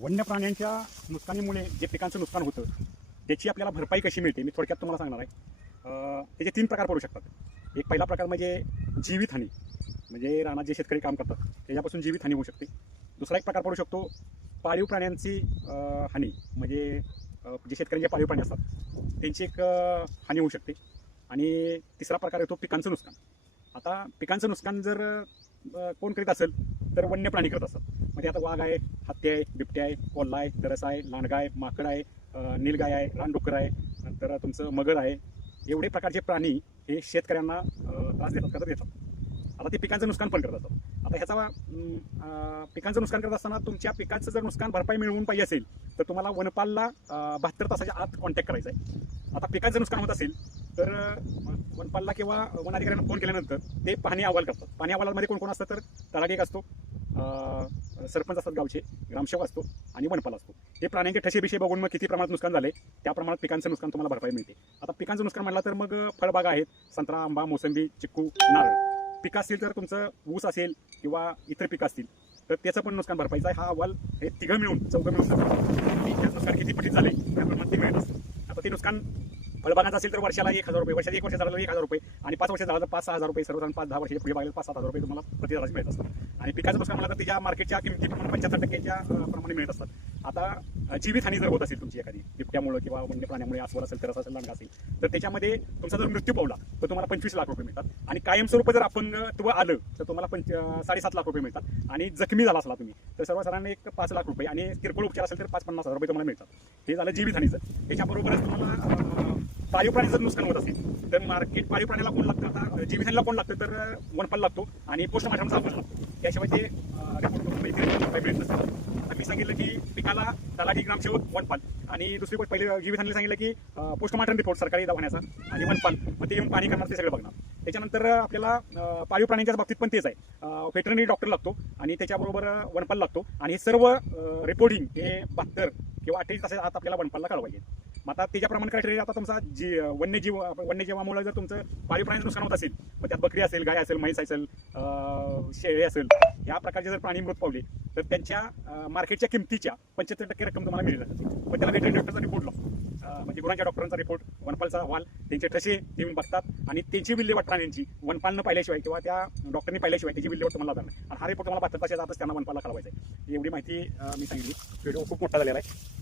वन्य प्राण्यांच्या नुकसानीमुळे जे पिकांचं नुकसान होतं त्याची आपल्याला भरपाई कशी मिळते मी थोडक्यात तुम्हाला सांगणार आहे. त्याचे 3 प्रकार पडू शकतात. एक पहिला प्रकार म्हणजे जीवितहानी, म्हणजे रानात जे शेतकरी काम करतात त्याच्यापासून जीवितहानी होऊ शकते. दुसरा एक प्रकार पडू शकतो पाळीव प्राण्यांची हानी, म्हणजे जे शेतकऱ्यांचे पाळीव प्राणी असतात त्यांची एक हानी होऊ शकते. आणि तिसरा प्रकार येतो पिकांचं नुकसान. आता पिकांचं नुकसान जर कोण करीत असेल तर वन्य प्राणी करत असतात. म्हणजे आता वाघ आहे, हत्ती आहे, बिबट्या आहे, कोल्हा आहे, तरस आहे, लांडगा आहे, माकड आहे, नीलगाय आहे, रानडुक्कर आहे, नंतर तुमचं मगर आहे. एवढे प्रकारचे प्राणी हे शेतकऱ्यांना त्रास देतात. आता ते पिकांचं नुकसान पण करत असतात. आता ह्याचा पिकांचं नुकसान करत असताना तुमच्या पिकाचं जर नुकसान भरपाई मिळवून पाहिजे असेल तर तुम्हाला वनपालला 72 तासाच्या आत कॉन्टॅक्ट करायचा आहे. आता पिकांचं नुकसान होत असेल तर वनपालला किंवा वन अधिकाऱ्यांना फोन केल्यानंतर ते पाहणी अहवाल करतात. पाहणी अहवालामध्ये कोण कोण असतं तर तलाठी एक असतो, सरपंच असतात गावचे, ग्रामसेवक असतो आणि वनपाल असतो. हे प्राण्यांचे ठसे बघून मग किती प्रमाणात नुकसान झाले त्या प्रमाणात पिकांचं नुकसान तुम्हाला भरपाई मिळते. आता पिकांचं नुकसान म्हणलं तर मग फळबागा आहेत, संत्रा, आंबा, मोसंबी, चिक्कू, नारळ. पिकं असतील तर तुमचं ऊस असेल किंवा इतर पिकं असतील तर त्याचं पण नुकसान भरपाईचा आहे. हा अहवाल हे चौघं मिळून नुकसान किती पटीत झाले त्याप्रमाणे ते मिळत असतं. आता ते नुकसान फळबागांचं असेल तर वर्षाला 1,000 रुपये, वर्षाला 1 वर्ष झालं 1,000 रुपये, आणि 5 वर्ष झालं तर 5-6 हजार रुपये, सर्वसाधारण 5-10 वर्षाच्या पुढे बघायला 5-7 हजार रुपये तुम्हाला प्रति झाडाची मिळत असतात. आणि पिकाचं नुकसान म्हणलं तर त्याच्या मार्केटच्या किमतीप्रमाणे 75%च्या प्रमाणे मिळत असतात. आता जीवितहानी जर होत असेल तुमची एखादी बिबट्यामुळे किंवा वन्य प्राण्यामुळे, अस्वल असेल, तरस असेल, लांडगा असेल, तर त्याच्यामध्ये तुमचा जर मृत्यू पावला तर तुम्हाला 25 लाख रुपये मिळतात. आणि कायमस्वरूप जर अपंगत्व आलं तर तुम्हाला 7.5 लाख रुपये मिळतात. आणि जखमी झाला असला तुम्ही तर सर्वसाधारण एक 5 लाख रुपये, आणि किरकोळ उपचार असेल तर 5-50 हजार रुपये तुम्हाला मिळतात. हे झालं जीवितहानीचं. त्याच्याबरोबरच तुम्हाला पाळीव प्राणी जर नुकसान होत असेल तर मार्केट पाळीव प्राण्याला कोण लागतं, आता जीवितहानीला कोण लागतं तर वनपाल लागतो आणि पोस्टमार्टमचा अहवाल लागतो. त्याशिवाय ते रिपोर्ट मिळत नसतात. आता मी सांगितलं की पिकाला तलाठी, ग्रामसेवक, वनपाल, आणि दुसरी गोष्ट पहिले जीवितहानीला सांगितलं की पोस्टमार्टम रिपोर्ट सरकारी दवाखान्याचा आणि वनपाल, मग ते येऊन पाणी करणार, ते सगळं बघणार. त्याच्यानंतर आपल्याला पाळीव प्राण्यांच्या बाबतीत पण तेच आहे, व्हेटरनरी डॉक्टर लागतो आणि त्याच्याबरोबर वनपाल लागतो. आणि हे सर्व रिपोर्टिंग हे 72 किंवा 28 तासाच्या आत आपल्याला वनपालला कळवायचे. मग आता त्याच्याप्रमाणे काय ठरेल, आता तुमचा वन्यजीवामुळे जर तुमचं पाळीव प्राण्याचं नुकसान होत असेल, मग त्यात बकरी असेल, गाय असेल, म्हैस असेल, शेळी असेल, या प्रकारचे जर प्राणी मृत पावले तर त्यांच्या मार्केटच्या किमतीच्या 75% रक्कम तुम्हाला मिळेल. पण त्याला व्हेटरनरी डॉक्टरचा रिपोर्ट लागतो, म्हणजे गुरांच्या डॉक्टरांचा रिपोर्ट, वनपालचा अहवाल, त्यांचे ठसे ते येऊन बघतात आणि त्यांची विल्हेवाट प्राण्यांची वनपालनं पाहिल्याशिवाय किंवा त्या डॉक्टरनी पाहिल्याशिवाय त्याची विल्हेवाट तुम्हाला लागणार. आणि हा रिपोर्ट तुम्हाला 72 तासाच्या आतच त्यांना वनपालला कळवायचा आहे. एवढी माहिती मी सांगितली. व्हिडिओ खूप मोठा झालेला आहे.